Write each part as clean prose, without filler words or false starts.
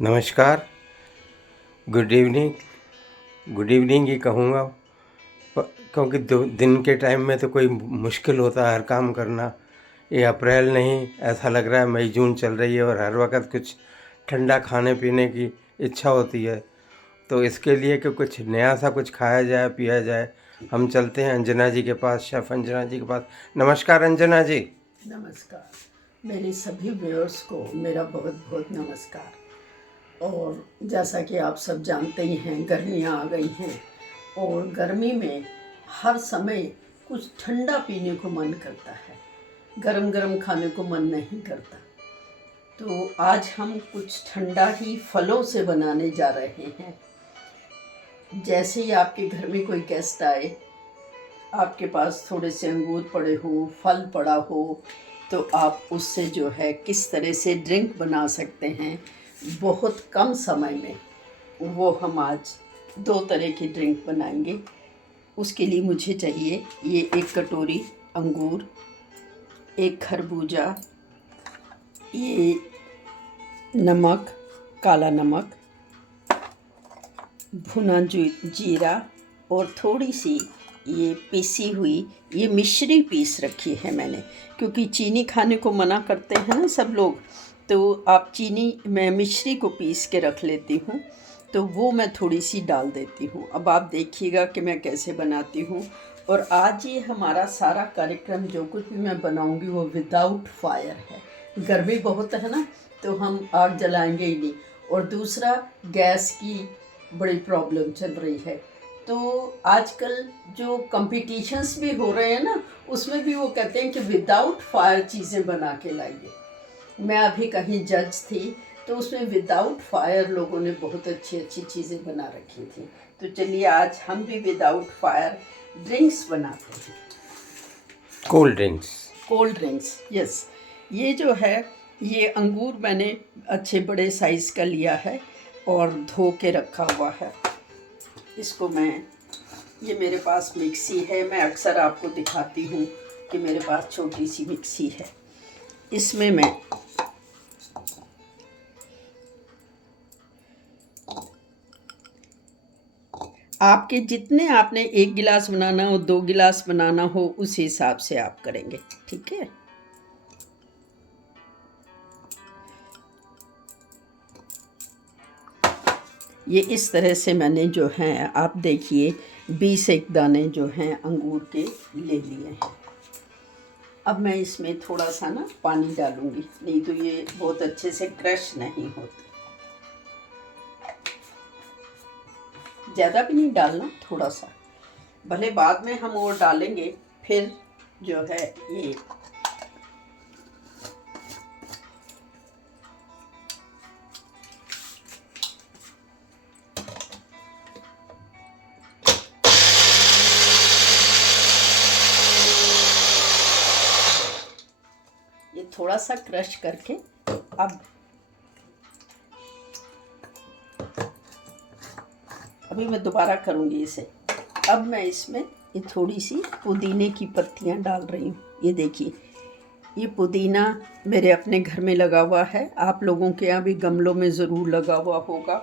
नमस्कार, good evening. Good evening he कहूँगा क्योंकि दिन के टाइम में तो कोई मुश्किल होता है हर काम करना। ये अप्रैल नहीं, ऐसा लग रहा है मई जून चल रही है और हर वक्त कुछ ठंडा खाने पीने की इच्छा होती है। तो इसके लिए कि कुछ नया सा कुछ खाया जाए पिया जाए, हम चलते हैं अंजना जी के पास, शेफ़ अंजना जी के पास। नमस्कार अंजना जी। नमस्कार। मेरे सभी व्यूअर्स को मेरा बहुत बहुत नमस्कार। और जैसा कि आप सब जानते ही हैं, गर्मियाँ आ गई हैं और गर्मी में हर समय कुछ ठंडा पीने को मन करता है, गरम गरम खाने को मन नहीं करता। तो आज हम कुछ ठंडा ही फलों से बनाने जा रहे हैं। जैसे ही आपके घर में कोई गेस्ट आए, आपके पास थोड़े से अंगूर पड़े हो, फल पड़ा हो, तो आप उससे जो है किस तरह से ड्रिंक बना सकते हैं बहुत कम समय में, वो हम आज 2 तरह की ड्रिंक बनाएंगे। उसके लिए मुझे चाहिए ये 1 कटोरी अंगूर, 1 खरबूजा, ये नमक, काला नमक, भुना जीरा और थोड़ी सी ये पीसी हुई ये मिश्री पीस रखी है मैंने, क्योंकि चीनी खाने को मना करते हैं ना सब लोग, तो आप चीनी मैं मिश्री को पीस के रख लेती हूँ, तो वो मैं थोड़ी सी डाल देती हूँ। अब आप देखिएगा कि मैं कैसे बनाती हूँ। और आज ये हमारा सारा कार्यक्रम जो कुछ भी मैं बनाऊँगी वो विदाउट फायर है। गर्मी बहुत है ना, तो हम आग जलाएंगे ही नहीं। और दूसरा, गैस की बड़ी प्रॉब्लम चल रही है, तो आजकल जो कंपटीशंस भी हो रहे हैं ना, उसमें भी वो कहते हैं कि विदाउट फायर चीज़ें बना के लाइए। मैं अभी कहीं जज थी, तो उसमें विदाउट फायर लोगों ने बहुत अच्छी अच्छी चीज़ें बना रखी थी। तो चलिए आज हम भी विदाउट फायर ड्रिंक्स बनाते हैं। Cold drinks. Cold drinks, yes. ये जो है, ये अंगूर मैंने अच्छे बड़े साइज़ का लिया है और धो के रखा हुआ है। इसको ये मेरे पास मिक्सी है, मैं अक्सर आपको दिखाती हूँ कि मेरे पास छोटी सी मिक्सी है। इसमें मैं आपके जितने आपने 1 गिलास बनाना हो, 2 गिलास बनाना हो, उस हिसाब से आप करेंगे, ठीक है। ये इस तरह से मैंने जो है, आप देखिए 20 दाने जो हैं अंगूर के ले लिए हैं। अब मैं इसमें थोड़ा सा ना पानी डालूंगी, नहीं तो ये बहुत अच्छे से क्रश नहीं होते। ज़्यादा भी नहीं डालना, थोड़ा सा, भले बाद में हम और डालेंगे। फिर जो है ये थोड़ा सा क्रश करके, अब अभी मैं दोबारा करूँगी इसे। अब मैं इसमें ये थोड़ी सी पुदीने की पत्तियाँ डाल रही हूँ। ये देखिए, ये पुदीना मेरे अपने घर में लगा हुआ है, आप लोगों के यहाँ भी गमलों में ज़रूर लगा हुआ होगा,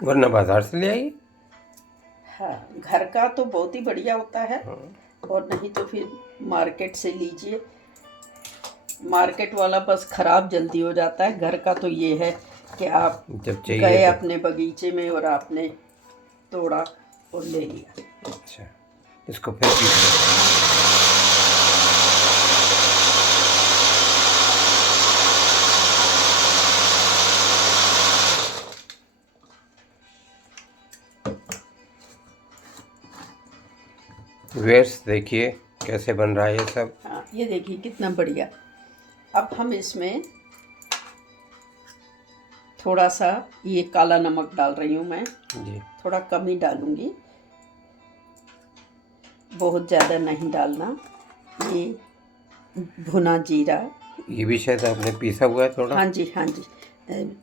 वरना बाजार से ले आइए। हाँ, घर का तो बहुत ही बढ़िया होता है, और नहीं तो फिर मार्केट से लीजिए। मार्केट वाला बस ख़राब जल्दी हो जाता है, घर का तो ये है कि आप जब चाहिए गए अपने बगीचे में और आपने तोड़ा और ले लिया। अच्छा, इसको फिर वेयर्स देखिए कैसे बन रहा है ये सब। हाँ, ये देखिए कितना बढ़िया। अब हम इसमें थोड़ा सा ये काला नमक डाल रही हूँ मैं जी, थोड़ा कम ही डालूँगी, बहुत ज़्यादा नहीं डालना। ये भुना जीरा, ये भी शायद आपने पीसा हुआ है थोड़ा। हाँ जी हाँ जी,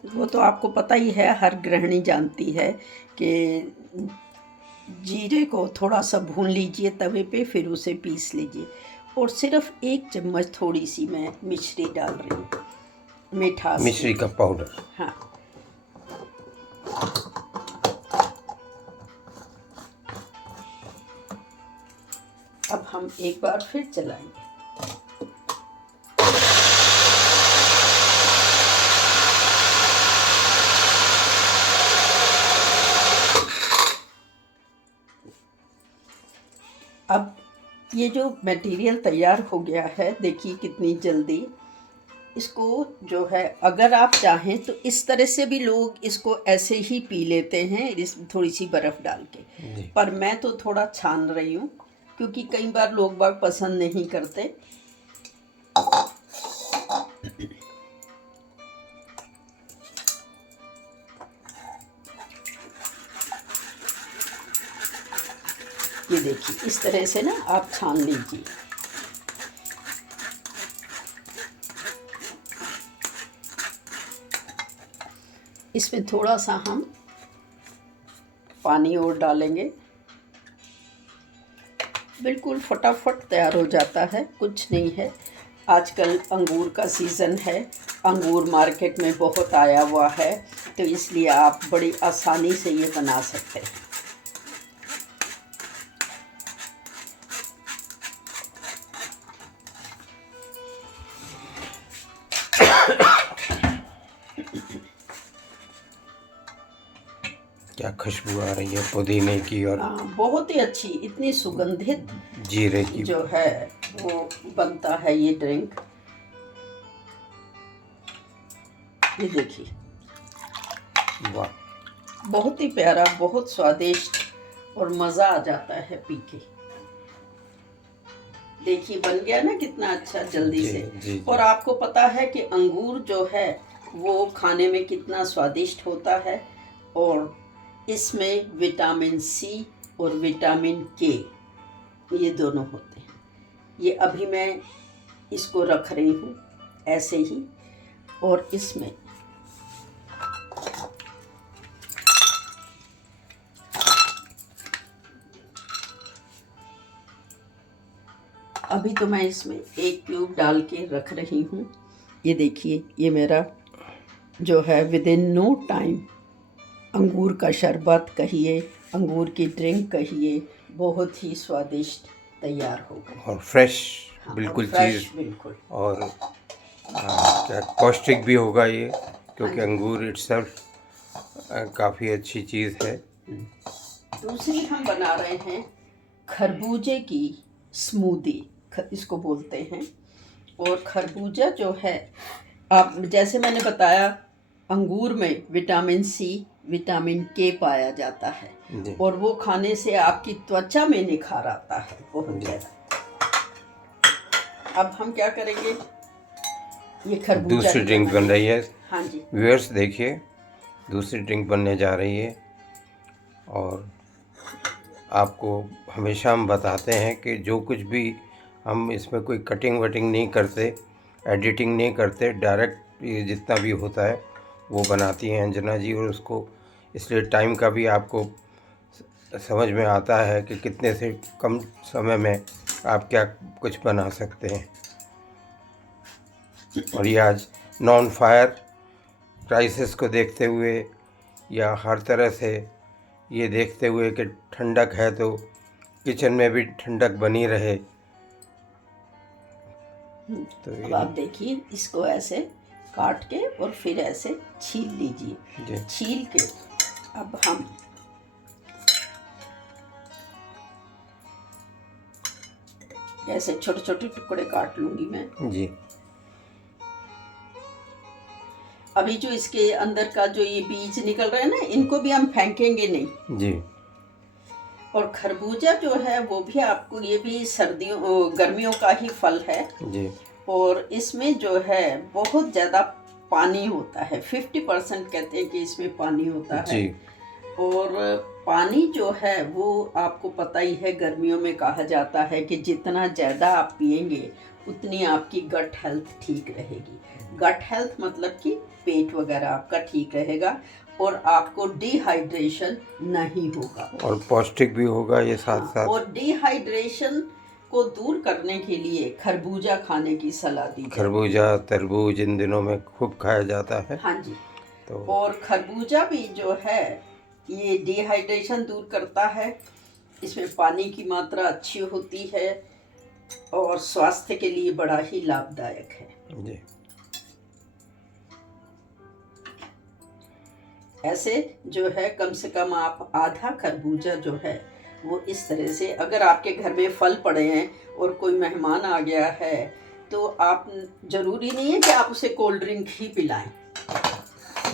वो तो आपको पता ही है, हर गृहिणी जानती है कि जीरे को थोड़ा सा भून लीजिए तवे पे, फिर उसे पीस लीजिए। और सिर्फ 1 चम्मच थोड़ी सी मैं मिश्री डाल रही हूँ। मिठास मिश्री का पाउडर। हाँ। अब हम एक बार फिर चलाएंगे। अब ये जो मटेरियल तैयार हो गया है, देखिए कितनी जल्दी। इसको जो है अगर आप चाहें तो इस तरह से भी लोग इसको ऐसे ही पी लेते हैं, इस थोड़ी सी बर्फ़ डाल के। जी। पर मैं तो थोड़ा छान रही हूँ क्योंकि कई बार लोग बाग पसंद नहीं करते। ये देखिए इस तरह से ना आप छान लीजिए। इसमें थोड़ा सा हम पानी और डालेंगे। बिल्कुल फटाफट तैयार हो जाता है, कुछ नहीं है। आजकल अंगूर का सीज़न है, अंगूर मार्केट में बहुत आया हुआ है, तो इसलिए आप बड़ी आसानी से ये बना सकते हैं। क्या खुशबू आ रही है पुदीने की और बहुत ही अच्छी, इतनी सुगंधित जीरे की। जो है वो बनता है ये ड्रिंक। ये देखिए, वाह, बहुत ही प्यारा, बहुत स्वादिष्ट और मज़ा आ जाता है पी के। देखिए बन गया ना कितना अच्छा जल्दी जी, से। जी, जी। और आपको पता है कि अंगूर जो है वो खाने में कितना स्वादिष्ट होता है, और इसमें विटामिन सी और विटामिन के ये दोनों होते हैं। ये अभी मैं इसको रख रही हूँ ऐसे ही, और इसमें अभी तो मैं इसमें 1 क्यूब डाल के रख रही हूँ। ये देखिए, ये मेरा जो है विद इन नो टाइम अंगूर का शरबत कहिए, अंगूर की ड्रिंक कहिए, बहुत ही स्वादिष्ट तैयार हो गई। और फ्रेश हाँ, बिल्कुल और फ्रेश चीज़, बिल्कुल। और क्या पौष्टिक भी होगा ये, क्योंकि हाँ जी। अंगूर इट्सल्फ काफ़ी अच्छी चीज़ है। दूसरी हम बना रहे हैं खरबूजे की स्मूदी, इसको बोलते हैं। और खरबूजा जो है, आप जैसे मैंने बताया, अंगूर में विटामिन सी, विटामिन के पाया जाता है, जी। और वो खाने से आपकी त्वचा में निखार आता है बहुत ज़्यादा। अब हम क्या करेंगे, ये खरबूजा दूसरी ही ड्रिंक बन रही है। हाँ जी। व्यूअर्स देखिए, दूसरी ड्रिंक बनने जा रही है, और आपको हमेशा हम बताते हैं कि जो कुछ भी हम इसमें कोई कटिंग वटिंग नहीं करते, एडिटिंग नहीं करते, डायरेक्ट ये जितना भी होता है वो बनाती हैं अंजना जी, और उसको इसलिए टाइम का भी आपको समझ में आता है कि कितने से कम समय में आप क्या कुछ बना सकते हैं। और ये आज नॉन फायर क्राइसिस को देखते हुए, या हर तरह से ये देखते हुए कि ठंडक है तो किचन में भी ठंडक बनी रहे, तो अब आप देखिए, इसको ऐसे काट के और फिर ऐसे छील लीजिए। छील के अब हम ऐसे छोटे छोटे टुकड़े काट लूंगी मैं जी। अभी जो इसके अंदर का जो ये बीज निकल रहे हैं ना, इनको भी हम फेंकेंगे नहीं जी। और खरबूजा जो है वो भी आपको, ये भी सर्दियों गर्मियों का ही फल है जी। और इसमें जो है बहुत ज़्यादा पानी होता है। 50% कहते हैं कि इसमें पानी होता है जी। और पानी जो है वो आपको पता ही है, गर्मियों में कहा जाता है कि जितना ज़्यादा आप पिएंगे उतनी आपकी गट हेल्थ ठीक रहेगी। गट हेल्थ मतलब कि पेट वगैरह आपका ठीक रहेगा और आपको डिहाइड्रेशन नहीं होगा और पौष्टिक भी होगा ये साथ हाँ, साथ। और डिहाइड्रेशन को दूर करने के लिए खरबूजा खाने की सलाह दी जाती है। खरबूजा तरबूज इन दिनों में खूब खाया जाता है। हाँ जी। तो और खरबूजा भी जो है ये डिहाइड्रेशन दूर करता है, इसमें पानी की मात्रा अच्छी होती है और स्वास्थ्य के लिए बड़ा ही लाभदायक है। जी ऐसे जो है कम से कम आप आधा खरबूजा जो है वो इस तरह से, अगर आपके घर में फल पड़े हैं और कोई मेहमान आ गया है तो आप, जरूरी नहीं है कि आप उसे कोल्ड ड्रिंक ही पिलाएं।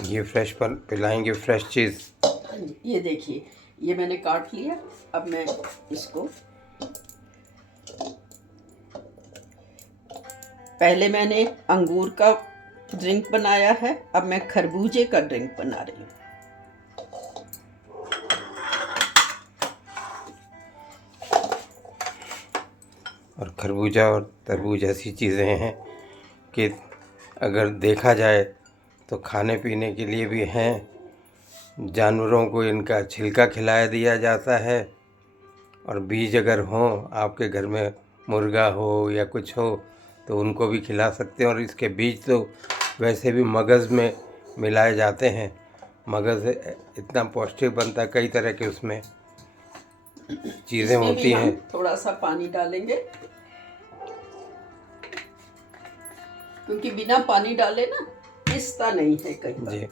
ये फ्रेश पिलाएंगे, फ्रेश चीज़। ये देखिए, ये मैंने काट लिया। अब मैं इसको, पहले मैंने अंगूर का ड्रिंक बनाया है, अब मैं खरबूजे का ड्रिंक बना रही हूँ। और खरबूजा और तरबूज ऐसी चीज़ें हैं कि अगर देखा जाए तो खाने पीने के लिए भी हैं। जानवरों को इनका छिलका खिलाया दिया जाता है, और बीज अगर हों आपके घर में, मुर्गा हो या कुछ हो, तो उनको भी खिला सकते हैं। और इसके बीज तो वैसे भी मगज़ में मिलाए जाते हैं। मगज़ इतना पौष्टिक बनता है, कई तरह के उसमें चीज़ें इसमें होती भी हम हैं। थोड़ा सा पानी डालेंगे, क्योंकि बिना पानी डाले ना पिसता नहीं है कई बार। जी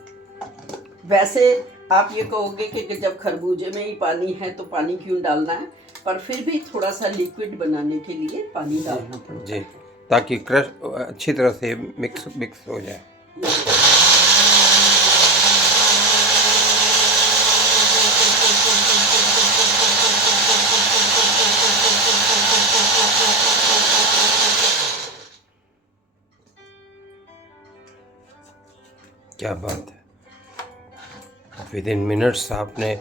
वैसे आप ये कहोगे कि जब खरबूजे में ही पानी है तो पानी क्यों डालना है, पर फिर भी थोड़ा सा लिक्विड बनाने के लिए पानी डालना पड़ता जी, है। ताकि क्रश अच्छी तरह से मिक्स हो जाए। क्या बात है, विद इन मिनट्स आपने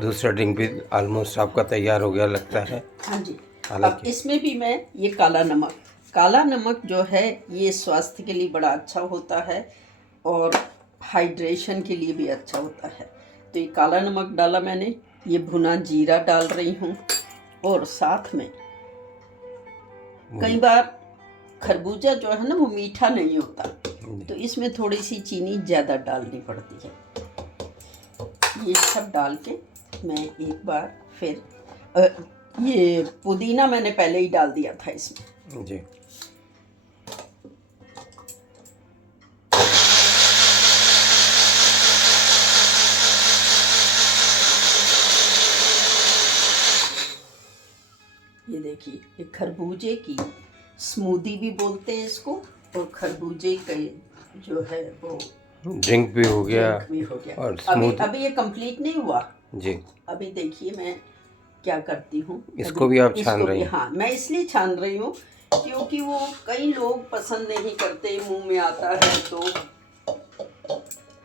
दूसरा ड्रिंक भी ऑलमोस्ट आपका तैयार हो गया लगता है। हाँ जी। अब हालांकि इसमें भी मैं ये काला नमक जो है ये स्वास्थ्य के लिए बड़ा अच्छा होता है और हाइड्रेशन के लिए भी अच्छा होता है। तो ये काला नमक डाला मैंने, ये भुना जीरा डाल रही हूँ, और साथ में कई बार खरबूजा जो है ना वो मीठा नहीं होता, तो इसमें थोड़ी सी चीनी ज़्यादा डालनी पड़ती है। ये सब डाल के मैं एक बार फिर ये पुदीना मैंने पहले ही डाल दिया था इसमें। जी ये देखिए, ये खरबूजे की स्मूदी भी बोलते हैं इसको, और खरबूजे के जो है वो ड्रिंक भी हो गया। ड्रिंक भी हो गया। और अभी ये कंप्लीट नहीं हुआ जी, अभी देखिए मैं क्या करती हूँ। इसको भी आप छान रही हैं? हाँ, मैं इसलिए छान रही हूँ क्योंकि वो कई लोग पसंद नहीं करते, मुंह में आता है तो।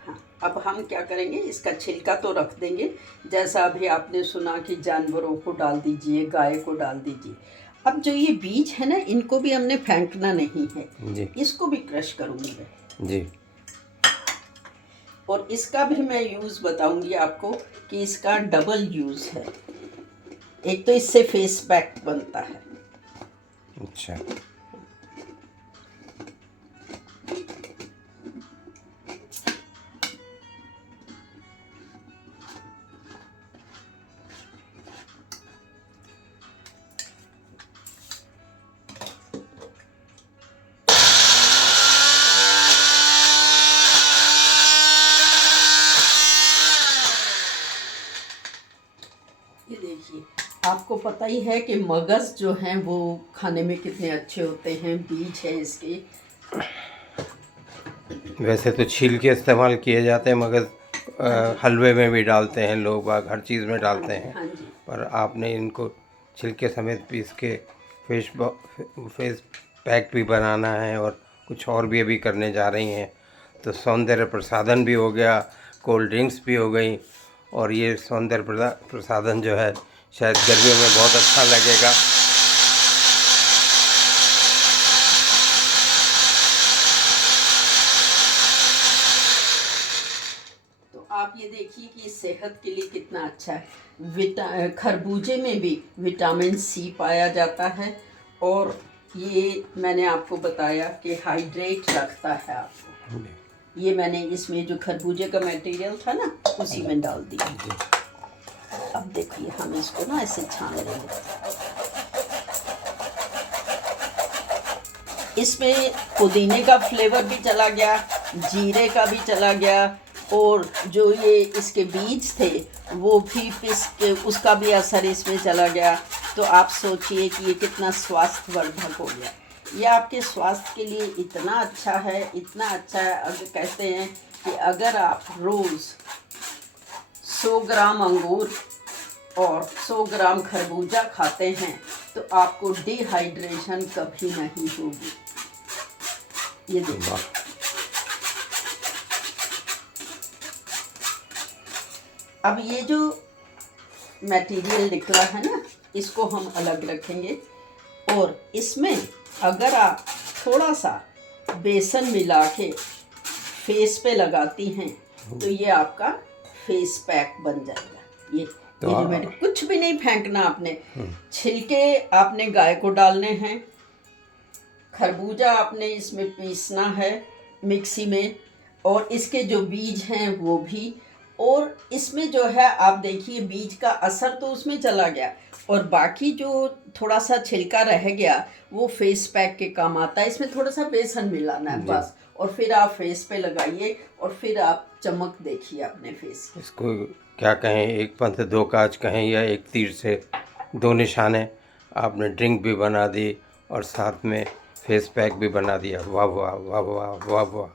हाँ, अब हम क्या करेंगे, इसका छिलका तो रख देंगे, जैसा अभी आपने सुना कि जानवरों को डाल दीजिए, गाय को डाल दीजिए। अब जो ये बीज है ना, इनको भी हमने फेंकना नहीं है जी इसको भी क्रश करूँगी मैं। जी और इसका भी मैं यूज़ बताऊंगी आपको कि इसका डबल यूज़ है। एक तो इससे फेस पैक बनता है। अच्छा, ये देखिए, आपको पता ही है कि मगज़ जो हैं वो खाने में कितने अच्छे होते हैं, बीज है इसके। वैसे तो छील के इस्तेमाल किए जाते हैं, मगर हलवे में भी डालते हैं लोग बाग, हर चीज़ में डालते हैं। हाँ जी। पर आपने इनको छिलके समेत पीस के फेस पैक भी बनाना है और कुछ और भी अभी करने जा रही हैं। तो सौंदर्य प्रसाधन भी हो गया, कोल्ड ड्रिंक्स भी हो गई, और ये सौंदर्य प्रसाधन जो है शायद गर्मियों में बहुत अच्छा लगेगा। तो आप ये देखिए कि सेहत के लिए कितना अच्छा है। खरबूजे में भी विटामिन सी पाया जाता है और ये मैंने आपको बताया कि हाइड्रेट रखता है आपको। ये मैंने इसमें जो खरबूजे का मटेरियल था ना उसी में डाल दिया। अब देखिए हम इसको ना ऐसे छान लेंगे। इसमें पुदीने का फ्लेवर भी चला गया, जीरे का भी चला गया और जो ये इसके बीज थे वो भी पिस के उसका भी असर इसमें चला गया। तो आप सोचिए कि ये कितना स्वास्थ्यवर्धक हो गया। ये आपके स्वास्थ्य के लिए इतना अच्छा है, इतना अच्छा है। अगर कहते हैं कि अगर आप रोज़ 100 ग्राम अंगूर और 100 ग्राम खरबूजा खाते हैं तो आपको डिहाइड्रेशन कभी नहीं होगी। ये देखो, अब ये जो मटेरियल निकला है ना इसको हम अलग रखेंगे और इसमें अगर आप थोड़ा सा बेसन मिला के फेस पे लगाती हैं तो ये आपका फेस पैक बन जाएगा। ये जो मैंने कुछ भी नहीं फेंकना, आपने छिलके आपने गाय को डालने हैं, खरबूजा आपने इसमें पीसना है मिक्सी में और इसके जो बीज हैं वो भी, और इसमें जो है आप देखिए बीज का असर तो उसमें चला गया और बाकी जो थोड़ा सा छिलका रह गया वो फेस पैक के काम आता है। इसमें थोड़ा सा बेसन मिलाना है बस, और फिर आप फेस पे लगाइए और फिर आप चमक देखिए अपने फेस। इसको क्या कहें, एक पंथ दो काज कहें या एक तीर से दो निशाने। आपने ड्रिंक भी बना दी और साथ में फेस पैक भी बना दिया। वाह वाह वाह वाह वाह वाह।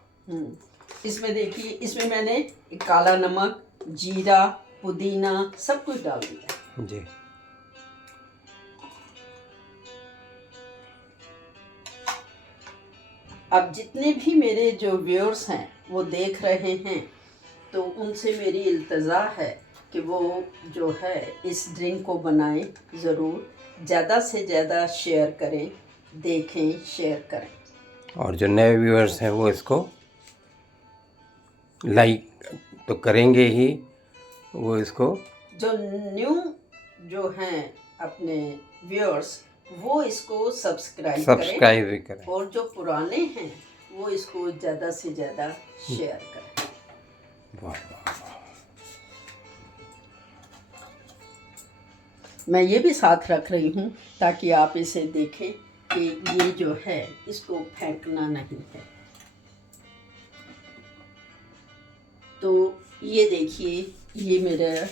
इसमें देखिए, इसमें मैंने काला नमक, जीरा, पुदीना सब कुछ डाल दिया जी। अब जितने भी मेरे जो व्यूअर्स हैं वो देख रहे हैं तो उनसे मेरी इल्तजा है कि वो जो है इस ड्रिंक को बनाएं, ज़रूर ज़्यादा से ज़्यादा शेयर करें, देखें, शेयर करें। और जो नए व्यूअर्स हैं वो इसको लाइक तो करेंगे ही, वो इसको जो न्यू जो हैं अपने व्यूअर्स वो इसको सब्सक्राइब भी करें और जो पुराने हैं वो इसको ज़्यादा से ज़्यादा शेयर करें। वाह वाह। मैं ये भी साथ रख रही हूँ ताकि आप इसे देखें कि ये जो है इसको फेंकना नहीं है। तो ये देखिए, ये मेरा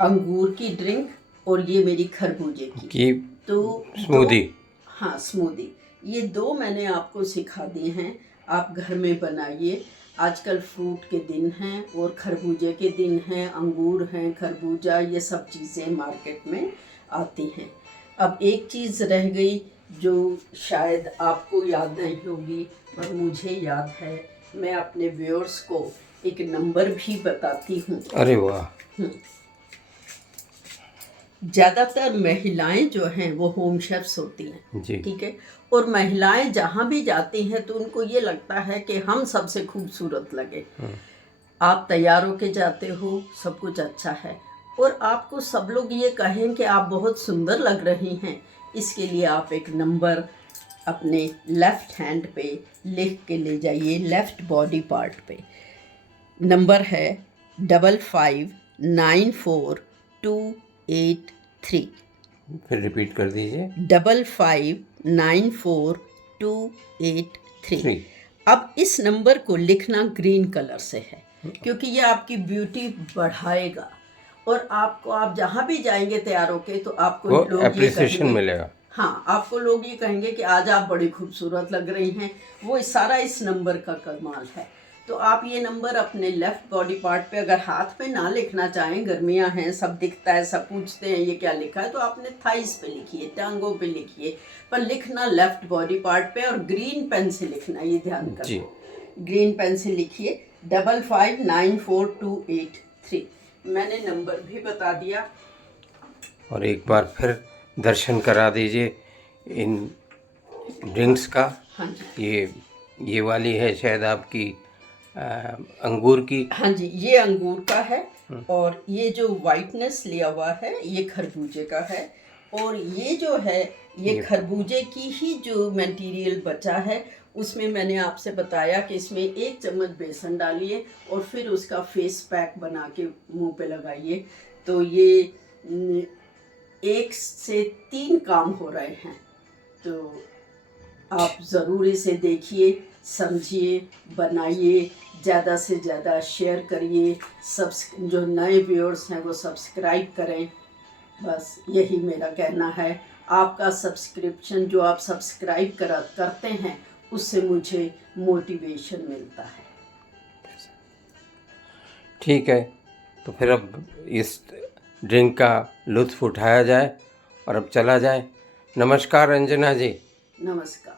अंगूर की ड्रिंक और ये मेरी खरबूजे की तो स्मूदी। हाँ, स्मूदी। ये दो मैंने आपको सिखा दिए हैं, आप घर में बनाइए। आजकल फ्रूट के दिन हैं और खरबूजे के दिन हैं, अंगूर हैं, खरबूजा, ये सब चीज़ें मार्केट में आती हैं। अब एक चीज़ रह गई जो शायद आपको याद नहीं होगी पर मुझे याद है। मैं अपने व्यूअर्स को एक नंबर भी बताती हूँ। अरे वाह। ज़्यादातर महिलाएं जो हैं वो होम शेफ्स होती हैं, ठीक है, और महिलाएं जहाँ भी जाती हैं तो उनको ये लगता है कि हम सबसे खूबसूरत लगे। आप तैयार होके जाते हो, सब कुछ अच्छा है और आपको सब लोग ये कहें कि आप बहुत सुंदर लग रही हैं, इसके लिए आप एक नंबर अपने लेफ़्ट हैंड पे लिख के ले जाइए, लेफ़्ट बॉडी पार्ट पे। नंबर है 559428 फिर रिपीट कर दीजिए। 559428 अब इस नंबर को लिखना ग्रीन कलर से है क्योंकि ये आपकी ब्यूटी बढ़ाएगा और आपको, आप जहाँ भी जाएंगे तैयार होके तो आपको लोग एप्रिसिएशन मिलेगा। हाँ, आपको लोग ये कहेंगे कि आज आप बड़ी खूबसूरत लग रही हैं। वो सारा इस नंबर का कमाल है। तो आप ये नंबर अपने लेफ़्ट बॉडी पार्ट पे, अगर हाथ पे ना लिखना चाहें, गर्मियां हैं, सब दिखता है, सब पूछते हैं ये क्या लिखा है, तो आपने थाइस पे लिखिए, टांगों पे लिखिए, पर लिखना लेफ़्ट बॉडी पार्ट पे और ग्रीन पेन से लिखना, ये ध्यान करो। ग्रीन पेन से लिखिए 559428 मैंने नंबर भी बता दिया। और एक बार फिर दर्शन करा दीजिए इन ड्रिंक्स का। हाँ जी। ये वाली है शायद आपकी अंगूर की। हाँ जी, ये अंगूर का है और ये जो वाइटनेस लिया हुआ है ये खरबूजे का है। और ये जो है ये खरबूजे की ही जो मटेरियल बचा है उसमें मैंने आपसे बताया कि इसमें 1 चम्मच बेसन डालिए और फिर उसका फेस पैक बना के मुंह पे लगाइए। तो ये 1 से 3 काम हो रहे हैं। तो आप ज़रूर इसे देखिए, समझिए, बनाइए, ज़्यादा से ज़्यादा शेयर करिए। जो नए व्यूअर्स हैं वो सब्सक्राइब करें। बस यही मेरा कहना है। आपका सब्सक्रिप्शन जो आप सब्सक्राइब करते हैं उससे मुझे मोटिवेशन मिलता है। ठीक है, तो फिर अब इस ड्रिंक का लुत्फ़ उठाया जाए और अब चला जाए। नमस्कार अंजना जी। नमस्कार।